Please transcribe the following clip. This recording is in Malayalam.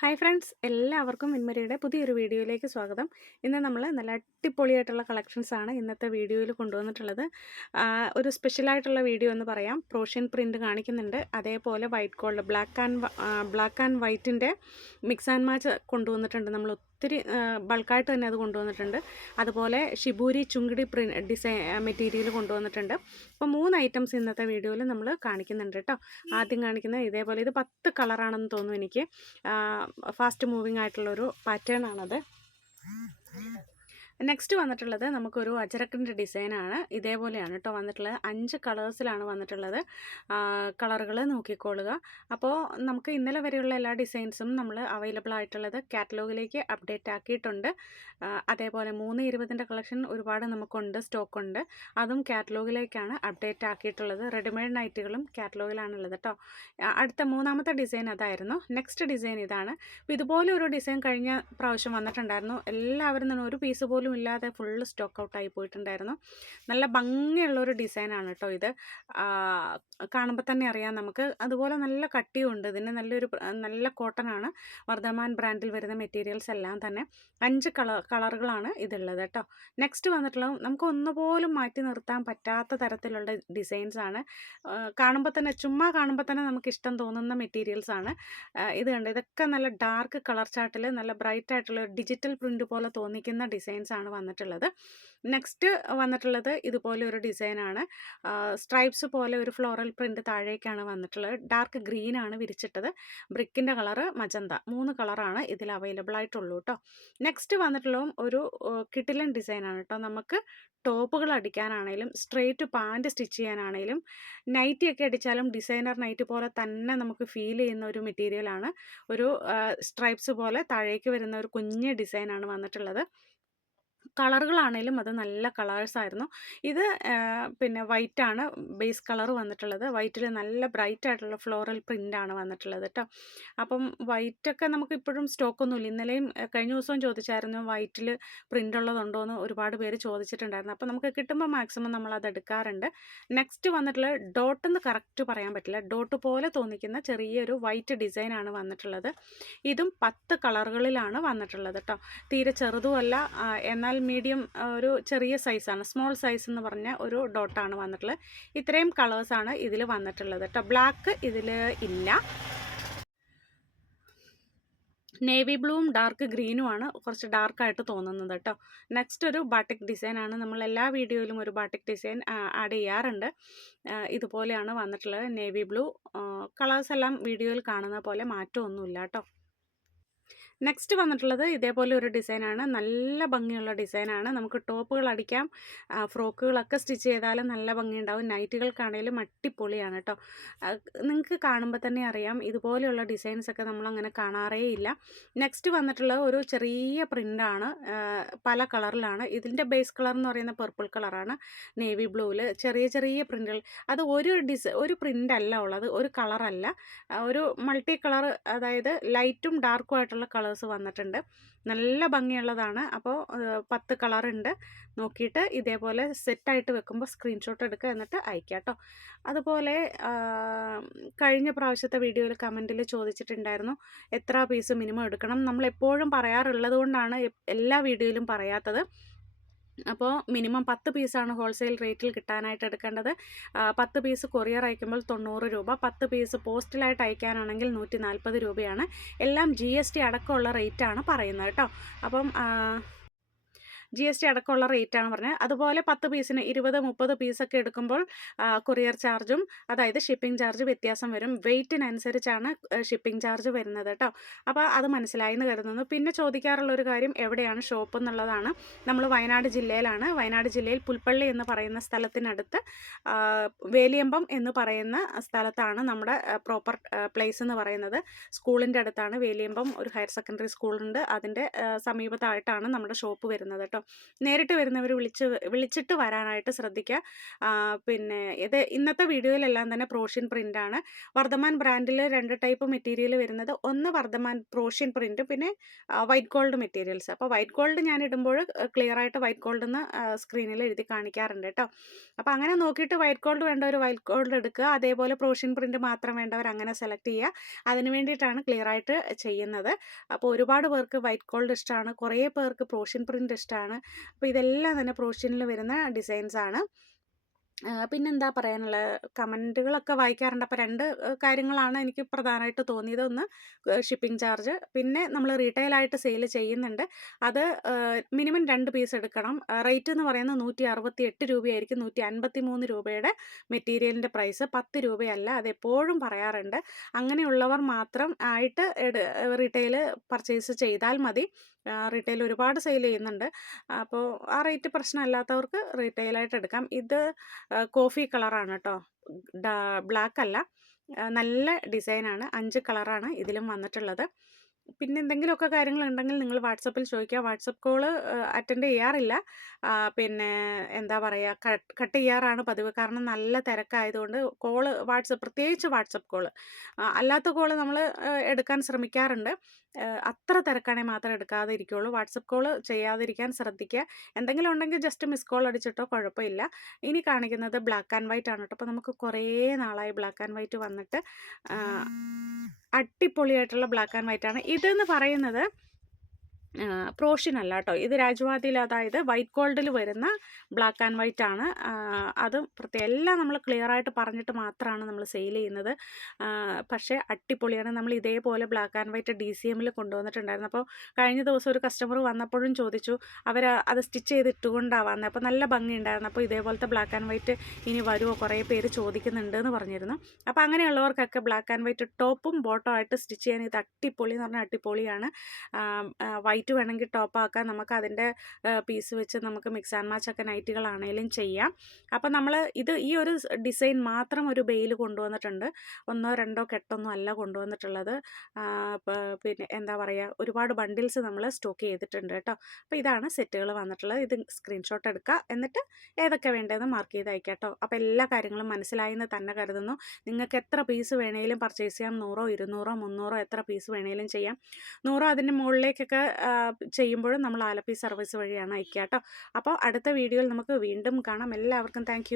Hi friends. എല്ലാവർക്കും മിൻമരിയുടെ പുതിയൊരു വീഡിയോയിലേക്ക് സ്വാഗതം. ഇന്ന് നമ്മൾ നല്ല അടിപൊളിയായിട്ടുള്ള കളക്ഷൻസാണ് ഇന്നത്തെ വീഡിയോയിൽ കൊണ്ടുവന്നിട്ടുള്ളത്. ഒരു സ്പെഷ്യലായിട്ടുള്ള വീഡിയോ എന്ന് പറയാം. പ്രോഷ്യൻ പ്രിന്റ് കാണിക്കുന്നുണ്ട്. അതേപോലെ white gold black and black and വൈറ്റിന്റെ mix and match കൊണ്ടുവന്നിട്ടുണ്ട് നമ്മൾ ഒത്തിരി ബൾക്കായിട്ട് തന്നെ അത് കൊണ്ടുവന്നിട്ടുണ്ട്. അതുപോലെ ഷിബൂരി ചുങ്കിടി പ്രി ഡിസൈൻ മെറ്റീരിയൽ കൊണ്ടുവന്നിട്ടുണ്ട്. അപ്പോൾ മൂന്ന് ഐറ്റംസ് ഇന്നത്തെ വീഡിയോയിൽ നമ്മൾ കാണിക്കുന്നുണ്ട് കേട്ടോ. ആദ്യം കാണിക്കുന്നത് ഇതേപോലെ ഇത് പത്ത് കളറാണെന്ന് തോന്നുന്നു എനിക്ക്. ഫാസ്റ്റ് മൂവിങ് ആയിട്ടുള്ളൊരു പാറ്റേൺ ആണത്. നെക്സ്റ്റ് വന്നിട്ടുള്ളത് നമുക്കൊരു അജരക്കിന്റെ ഡിസൈനാണ് ഇതേപോലെയാണ് കേട്ടോ വന്നിട്ടുള്ളത്. അഞ്ച് കളേഴ്സിലാണ് വന്നിട്ടുള്ളത്. കളറുകൾ നോക്കിക്കൊള്ളുക അപ്പോൾ നമുക്ക് ഇന്നലെ വരെയുള്ള എല്ലാ ഡിസൈൻസും നമ്മൾ അവൈലബിൾ ആയിട്ടുള്ളത് കാറ്റലോഗിലേക്ക് അപ്ഡേറ്റ് ആക്കിയിട്ടുണ്ട്. അതേപോലെ മൂന്ന് ഇരുപതിന്റെ കളക്ഷൻ ഒരുപാട് നമുക്കുണ്ട് സ്റ്റോക്കുണ്ട് അതും കാറ്റലോഗിലേക്കാണ് അപ്ഡേറ്റ് ആക്കിയിട്ടുള്ളത്. റെഡിമെയ്ഡ് നൈറ്റുകളും കാറ്റലോഗിലാണുള്ളത് കേട്ടോ അടുത്ത മൂന്നാമത്തെ ഡിസൈൻ അതായിരുന്നു. നെക്സ്റ്റ് ഡിസൈൻ ഇതാണ്. ഇതുപോലെ ഒരു ഡിസൈൻ കഴിഞ്ഞ പ്രാവശ്യം വന്നിട്ടുണ്ടായിരുന്നു. എല്ലാവരും തന്നെ ഒരു പീസ് പോലും ഇല്ലാതെ ഫുൾ സ്റ്റോക്ക് ഔട്ടായി പോയിട്ടുണ്ടായിരുന്നു. നല്ല ഭംഗിയുള്ള ഒരു ഡിസൈനാണ് കേട്ടോ ഇത്. കാണുമ്പോൾ തന്നെ അറിയാം നമുക്ക്. അതുപോലെ നല്ല കട്ടിയുണ്ട് ഇതിന് നല്ലൊരു നല്ല കോട്ടൺ ആണ് വർദ്ധമാൻ ബ്രാൻഡിൽ വരുന്ന മെറ്റീരിയൽസ് എല്ലാം തന്നെ. അഞ്ച് കളർ കളറുകളാണ് ഇതുള്ളത് കേട്ടോ നെക്സ്റ്റ് വന്നിട്ടുള്ള നമുക്ക് ഒന്നുപോലും മാറ്റി നിർത്താൻ പറ്റാത്ത തരത്തിലുള്ള ഡിസൈൻസ് ആണ് കാണുമ്പോൾ തന്നെ ചുമ്മാ കാണുമ്പോൾ തന്നെ നമുക്ക് ഇഷ്ടം തോന്നുന്ന മെറ്റീരിയൽസ് ആണ് ഇത് കണ്ട് ഇതൊക്കെ നല്ല ഡാർക്ക് കളർ ചാർട്ടിൽ നല്ല ബ്രൈറ്റ് ആയിട്ടുള്ള ഡിജിറ്റൽ പ്രിന്റ് പോലെ തോന്നിക്കുന്ന ഡിസൈൻസ് ആണ് വന്നിട്ടുള്ളത്. നെക്സ്റ്റ് വന്നിട്ടുള്ളത് ഇതുപോലെ ഒരു ഡിസൈനാണ് സ്ട്രൈപ്സ് പോലെ ഒരു ഫ്ലോറൽ പ്രിന്റ് താഴേക്കാണ് വന്നിട്ടുള്ളത്. ഡാർക്ക് ഗ്രീൻ ആണ് വിരിച്ചിട്ടത്. ബ്രിക്കിന്റെ കളറ് മജന്ത മൂന്ന് കളറാണ് ഇതിൽ അവൈലബിൾ ആയിട്ടുള്ളൂ കേട്ടോ നെക്സ്റ്റ് വന്നിട്ടുള്ളതും ഒരു കിട്ടിലൻ ഡിസൈനാണ് കേട്ടോ നമുക്ക് ടോപ്പുകൾ അടിക്കാനാണെങ്കിലും സ്ട്രെയിറ്റ് പാന്റ് സ്റ്റിച്ച് ചെയ്യാനാണേലും നൈറ്റിയൊക്കെ അടിച്ചാലും ഡിസൈനർ നൈറ്റ് പോലെ തന്നെ നമുക്ക് ഫീൽ ചെയ്യുന്ന ഒരു മെറ്റീരിയലാണ് ഒരു സ്ട്രൈപ്സ് പോലെ താഴേക്ക് വരുന്ന ഒരു കുഞ്ഞ് ഡിസൈനാണ് വന്നിട്ടുള്ളത്. കളറുകളാണേലും അത് നല്ല കളേഴ്സ് ആയിരുന്നു ഇത് പിന്നെ വൈറ്റ് ആണ് ബേസ് കളർ വന്നിട്ടുള്ളത്. വൈറ്റിൽ നല്ല ബ്രൈറ്റ് ആയിട്ടുള്ള ഫ്ലോറൽ ആണ് വന്നിട്ടുള്ളത് കേട്ടോ അപ്പം വൈറ്റൊക്കെ നമുക്ക് ഇപ്പോഴും സ്റ്റോക്കൊന്നുമില്ല. ഇന്നലെയും കഴിഞ്ഞ ദിവസവും ചോദിച്ചായിരുന്നു വൈറ്റിൽ പ്രിന്റ് ഉള്ളതുണ്ടോ എന്ന് ഒരുപാട് പേര് ചോദിച്ചിട്ടുണ്ടായിരുന്നു. അപ്പോൾ നമുക്ക് കിട്ടുമ്പോൾ മാക്സിമം നമ്മൾ അത് എടുക്കാറുണ്ട്. നെക്സ്റ്റ് വന്നിട്ടുള്ള ഡോട്ട് എന്ന് കറക്റ്റ് പറയാൻ പറ്റില്ല. ഡോട്ട് പോലെ തോന്നിക്കുന്ന ചെറിയൊരു വൈറ്റ് ഡിസൈൻ ആണ് വന്നിട്ടുള്ളത്. ഇതും പത്ത് കളറുകളിലാണ് വന്നിട്ടുള്ളത് കേട്ടോ തീരെ ചെറുതുമല്ല എന്നാൽ മീഡിയം ഒരു ചെറിയ സൈസാണ് സ്മോൾ സൈസ് എന്ന് പറഞ്ഞ ഒരു ഡോട്ടാണ് വന്നിട്ടുള്ളത്. ഇത്രയും കളേഴ്സാണ് ഇതിൽ വന്നിട്ടുള്ളത് കേട്ടോ ബ്ലാക്ക് ഇതിൽ ഇല്ല. നേവി ബ്ലൂവും ഡാർക്ക് ഗ്രീനുമാണ് കുറച്ച് ഡാർക്കായിട്ട് തോന്നുന്നത് കേട്ടോ നെക്സ്റ്റ് ഒരു ബാട്ടിക് ഡിസൈനാണ് നമ്മൾ എല്ലാ വീഡിയോയിലും ഒരു ബാട്ടിക് ഡിസൈൻ ആഡ് ചെയ്യാറുണ്ട്. ഇതുപോലെയാണ് വന്നിട്ടുള്ളത് നേവി ബ്ലൂ കളേഴ്സ് എല്ലാം വീഡിയോയിൽ കാണുന്ന പോലെ മാറ്റമൊന്നുമില്ല കേട്ടോ നെക്സ്റ്റ് വന്നിട്ടുള്ളത് ഇതേപോലെ ഒരു ഡിസൈനാണ്. നല്ല ഭംഗിയുള്ള ഡിസൈനാണ്. നമുക്ക് ടോപ്പുകൾ അടിക്കാം. ഫ്രോക്കുകളൊക്കെ സ്റ്റിച്ച് ചെയ്താലും നല്ല ഭംഗിയുണ്ടാവും. നൈറ്റുകൾക്കാണേലും അടിപൊളിയാണ് കേട്ടോ നിങ്ങൾക്ക് കാണുമ്പോൾ തന്നെ അറിയാം. ഇതുപോലെയുള്ള ഡിസൈൻസ് ഒക്കെ നമ്മളങ്ങനെ കാണാറേ ഇല്ല നെക്സ്റ്റ് വന്നിട്ടുള്ള ഒരു ചെറിയ പ്രിന്റാണ് പല കളറിലാണ്. ഇതിന്റെ ബേസ് കളർ എന്ന് പറയുന്ന പർപ്പിൾ കളറാണ് നേവി ബ്ലൂവിൽ ചെറിയ ചെറിയ പ്രിന്റുകൾ അത് ഒരു ഡിസ് ഒരു പ്രിന്റ് അല്ല ഉള്ളത്. ഒരു കളറല്ല. ഒരു മൾട്ടി കളർ അതായത് ലൈറ്റും ഡാർക്കും ആയിട്ടുള്ള കളേഴ്സ് വന്നിട്ടുണ്ട്. നല്ല ഭംഗിയുള്ളതാണ്. അപ്പോൾ പത്ത് കളറുണ്ട് നോക്കിയിട്ട് ഇതേപോലെ സെറ്റായിട്ട് വെക്കുമ്പോൾ സ്ക്രീൻഷോട്ട് എടുക്കുക എന്നിട്ട് അയക്കുക കേട്ടോ. അതുപോലെ കഴിഞ്ഞ പ്രാവശ്യത്തെ വീഡിയോയിൽ കമന്റിൽ ചോദിച്ചിട്ടുണ്ടായിരുന്നു എത്ര പീസ് മിനിമം എടുക്കണം? നമ്മൾ എപ്പോഴും പറയാറുള്ളത് കൊണ്ടാണ് എല്ലാ വീഡിയോയിലും പറയാത്തത്. അപ്പോൾ മിനിമം പത്ത് പീസാണ് ഹോൾസെയിൽ റേറ്റിൽ കിട്ടാനായിട്ട് എടുക്കേണ്ടത്. പത്ത് പീസ് കൊറിയർ അയക്കുമ്പോൾ തൊണ്ണൂറ് രൂപ പത്ത് പീസ് പോസ്റ്റിലായിട്ട് അയക്കാനാണെങ്കിൽ നൂറ്റി നാൽപ്പത് രൂപയാണ്. എല്ലാം ജി എസ് ടി അടക്കമുള്ള റേറ്റാണ് പറയുന്നത് കേട്ടോ. അപ്പം ജി എസ് ടി അടക്കമുള്ള റേറ്റാണ് പറഞ്ഞത്. അതുപോലെ പത്ത് പീസിന് ഇരുപത് മുപ്പത് പീസൊക്കെ എടുക്കുമ്പോൾ കൊറിയർ ചാർജും അതായത് ഷിപ്പിംഗ് ചാർജ് വ്യത്യാസം വരും. വെയ്റ്റിനനുസരിച്ചാണ് ഷിപ്പിംഗ് ചാർജ് വരുന്നത് കേട്ടോ അപ്പോൾ അത് മനസ്സിലായി എന്ന് കരുതുന്നു. പിന്നെ ചോദിക്കാറുള്ള ഒരു കാര്യം എവിടെയാണ് ഷോപ്പ് എന്നുള്ളതാണ്. നമ്മൾ വയനാട് ജില്ലയിലാണ്. വയനാട് ജില്ലയിൽ പുൽപ്പള്ളി എന്ന് പറയുന്ന സ്ഥലത്തിനടുത്ത് വേലിയമ്പം എന്ന് പറയുന്ന സ്ഥലത്താണ് നമ്മുടെ പ്രോപ്പർ പ്ലേസ് എന്ന് പറയുന്നത്. സ്കൂളിന്റെ അടുത്താണ് വേലിയമ്പം. ഒരു ഹയർ സെക്കൻഡറി സ്കൂളുണ്ട് അതിന്റെ സമീപത്തായിട്ടാണ് നമ്മുടെ ഷോപ്പ് വരുന്നത് കേട്ടോ കേട്ടോ. നേരിട്ട് വരുന്നവർ വിളിച്ച് വിളിച്ചിട്ട് വരാനായിട്ട് ശ്രദ്ധിക്കുക പിന്നെ ഇത് ഇന്നത്തെ വീഡിയോയിലെല്ലാം തന്നെ പ്രോഷ്യൻ പ്രിന്റാണ് വർദ്ധമാൻ ബ്രാൻഡിൽ രണ്ട് ടൈപ്പ് മെറ്റീരിയൽ വരുന്നത്. ഒന്ന് വർദ്ധമാൻ പ്രോഷ്യൻ പ്രിന്റ് പിന്നെ വൈറ്റ് ഗോൾഡ് മെറ്റീരിയൽസ്. അപ്പോൾ വൈറ്റ് ഗോൾഡ് ഞാൻ ഇടുമ്പോൾ ക്ലിയർ ആയിട്ട് വൈറ്റ് ഗോൾഡ് എന്ന് സ്ക്രീനിൽ എഴുതി കാണിക്കാറുണ്ട് കേട്ടോ. അപ്പോൾ അങ്ങനെ നോക്കിയിട്ട് വൈറ്റ് ഗോൾഡ് വേണ്ടവർ വൈറ്റ് ഗോൾഡ് എടുക്കുക. അതേപോലെ പ്രോഷ്യൻ പ്രിന്റ് മാത്രം വേണ്ടവർ അങ്ങനെ സെലക്ട് ചെയ്യുക. അതിന് വേണ്ടിയിട്ടാണ് ക്ലിയർ ആയിട്ട് ചെയ്യുന്നത്. അപ്പോൾ ഒരുപാട് പേർക്ക് വൈറ്റ് ഗോൾഡ് ഇഷ്ടമാണ് കുറേ പേർക്ക് പ്രോഷ്യൻ പ്രിന്റ് ഇഷ്ടമാണ് അപ്പോൾ ഇതെല്ലാം തന്നെ പ്രോഷ്യനിൽ വരുന്ന ഡിസൈൻസ് ആണ്. പിന്നെ പിന്നെന്താ പറയാനുള്ളത് കമന്റുകളൊക്കെ വായിക്കാറുണ്ട്. അപ്പോൾ രണ്ട് കാര്യങ്ങളാണ് എനിക്ക് പ്രധാനമായിട്ട് തോന്നിയത്. ഒന്ന് ഷിപ്പിംഗ് ചാർജ് പിന്നെ നമ്മൾ റീറ്റെയിലായിട്ട് സെയിൽ ചെയ്യുന്നുണ്ട്. അത് മിനിമം രണ്ട് പീസ് എടുക്കണം. റേറ്റ് എന്ന് പറയുന്നത് നൂറ്റി അറുപത്തി എട്ട് രൂപയായിരിക്കും. നൂറ്റി അൻപത്തി മൂന്ന് രൂപയുടെ മെറ്റീരിയലിന്റെ പ്രൈസ് പത്ത് രൂപയല്ല അതെപ്പോഴും പറയാറുണ്ട്. അങ്ങനെയുള്ളവർ മാത്രം ആയിട്ട് റീറ്റെയിൽ പർച്ചേസ് ചെയ്താൽ മതി. റീറ്റെയിൽ ഒരുപാട് സെയിൽ ചെയ്യുന്നുണ്ട്. അപ്പോൾ ആ റേറ്റ് പ്രശ്നമല്ലാത്തവർക്ക് റീറ്റെയിലായിട്ട് എടുക്കാം. ഇത് കോഫി കളറാണ് കേട്ടോ ബ്ലാക്ക് അല്ല നല്ല ഡിസൈനാണ്. അഞ്ച് കളറാണ് ഇതിലും വന്നിട്ടുള്ളത്. പിന്നെ എന്തെങ്കിലുമൊക്കെ കാര്യങ്ങളുണ്ടെങ്കിൽ നിങ്ങൾ വാട്സപ്പിൽ ചോദിക്കുക. വാട്സപ്പ് കോൾ അറ്റൻഡ് ചെയ്യാറില്ല. പിന്നെ എന്താ പറയുക കട്ട് ചെയ്യാറാണ് പതിവ്. കാരണം നല്ല തിരക്കായതുകൊണ്ട് കോൾ വാട്സപ്പ് പ്രത്യേകിച്ച് വാട്സപ്പ് കോൾ. അല്ലാത്ത കോൾ നമ്മൾ എടുക്കാൻ ശ്രമിക്കാറുണ്ട്. അത്ര തിരക്കാണെങ്കിൽ മാത്രം എടുക്കാതെ ഇരിക്കുകയുള്ളൂ വാട്സപ്പ് കോൾ ചെയ്യാതിരിക്കാൻ ശ്രദ്ധിക്കുക. എന്തെങ്കിലും ഉണ്ടെങ്കിൽ ജസ്റ്റ് മിസ് കോൾ അടിച്ചിട്ടോ കുഴപ്പമില്ല. ഇനി കാണിക്കുന്നത് ബ്ലാക്ക് ആൻഡ് വൈറ്റ് ആണ് കേട്ടോ. അപ്പോൾ നമുക്ക് കുറേ നാളായി ബ്ലാക്ക് ആൻഡ് വൈറ്റ് വന്നിട്ട് അടിപൊളിയായിട്ടുള്ള ബ്ലാക്ക് ആൻഡ് വൈറ്റ് ആണ്. ഇതെന്ന് പറയുന്നത് പ്രോഷ്യൻ അല്ല കേട്ടോ. ഇത് രാജവാദിയിൽ അതായത് വൈറ്റ് ഗോൾഡിൽ വരുന്ന ബ്ലാക്ക് ആൻഡ് വൈറ്റ് ആണ്. അത് പ്രത്യേകം എല്ലാം നമ്മൾ ക്ലിയർ ആയിട്ട് പറഞ്ഞിട്ട് മാത്രമാണ് നമ്മൾ സെയിൽ ചെയ്യുന്നത്. പക്ഷേ അട്ടിപ്പൊളിയാണ് നമ്മൾ ഇതേപോലെ black and white D C എമ്മിൽ കൊണ്ടുവന്നിട്ടുണ്ടായിരുന്നു. അപ്പോൾ കഴിഞ്ഞ ദിവസം ഒരു കസ്റ്റമർ വന്നപ്പോഴും ചോദിച്ചു അവർ അത് സ്റ്റിച്ച് ചെയ്ത് ഇട്ടുകൊണ്ടാണ് വന്നത് അപ്പോൾ നല്ല ഭംഗിയുണ്ടായിരുന്നു. അപ്പോൾ ഇതേപോലത്തെ ബ്ലാക്ക് ആൻഡ് വൈറ്റ് ഇനി വരുമോ? കുറേ പേര് ചോദിക്കുന്നുണ്ട് എന്ന് പറഞ്ഞിരുന്നു. അപ്പോൾ അങ്ങനെയുള്ളവർക്കൊക്കെ ബ്ലാക്ക് ആൻഡ് വൈറ്റ് ടോപ്പും ബോട്ടോ ആയിട്ട് സ്റ്റിച്ച് ചെയ്യാൻ ഇത് അട്ടിപ്പൊളി എന്ന് പറഞ്ഞാൽ അട്ടിപ്പൊളിയാണ് വൈറ്റ് വേണമെങ്കിൽ ടോപ്പ് ആക്കാം നമുക്ക് അതിന്റെ പീസ് വെച്ച് നമുക്ക് മിക്സ് ആൻഡ് മാച്ച് ഒക്കെ നൈറ്റുകളാണെങ്കിലും ചെയ്യാം. അപ്പോൾ നമ്മൾ ഇത് ഈ ഒരു ഡിസൈൻ മാത്രം ഒരു ബെയിൽ കൊണ്ടുവന്നിട്ടുണ്ട്. ഒന്നോ രണ്ടോ കെട്ടൊന്നും അല്ല കൊണ്ടുവന്നിട്ടുള്ളത്. പിന്നെ എന്താ പറയുക ഒരുപാട് ബണ്ടിൽസ് നമ്മൾ സ്റ്റോക്ക് ചെയ്തിട്ടുണ്ട് കേട്ടോ. അപ്പോൾ ഇതാണ് സെറ്റുകൾ വന്നിട്ടുള്ളത്. ഇത് സ്ക്രീൻഷോട്ട് എടുക്കുക. എന്നിട്ട് ഏതൊക്കെ വേണ്ടതെന്ന് മാർക്ക് ചെയ്ത് അയക്കാം കേട്ടോ. അപ്പോൾ എല്ലാ കാര്യങ്ങളും മനസ്സിലായെന്ന് തന്നെ കരുതുന്നു. നിങ്ങൾക്ക് എത്ര പീസ് വേണേലും പർച്ചേസ് ചെയ്യാം. നൂറോ ഇരുന്നൂറോ മുന്നൂറോ എത്ര പീസ് വേണേലും ചെയ്യാം. നൂറോ അതിന്റെ മുകളിലേക്കൊക്കെ ചെയ്യുമ്പോഴും നമ്മൾ ആലപ്പി സർവീസ് വഴിയാണ് അയക്കുക കേട്ടോ. അപ്പോൾ അടുത്ത വീഡിയോയിൽ നമുക്ക് വീണ്ടും കാണാം. എല്ലാവർക്കും താങ്ക്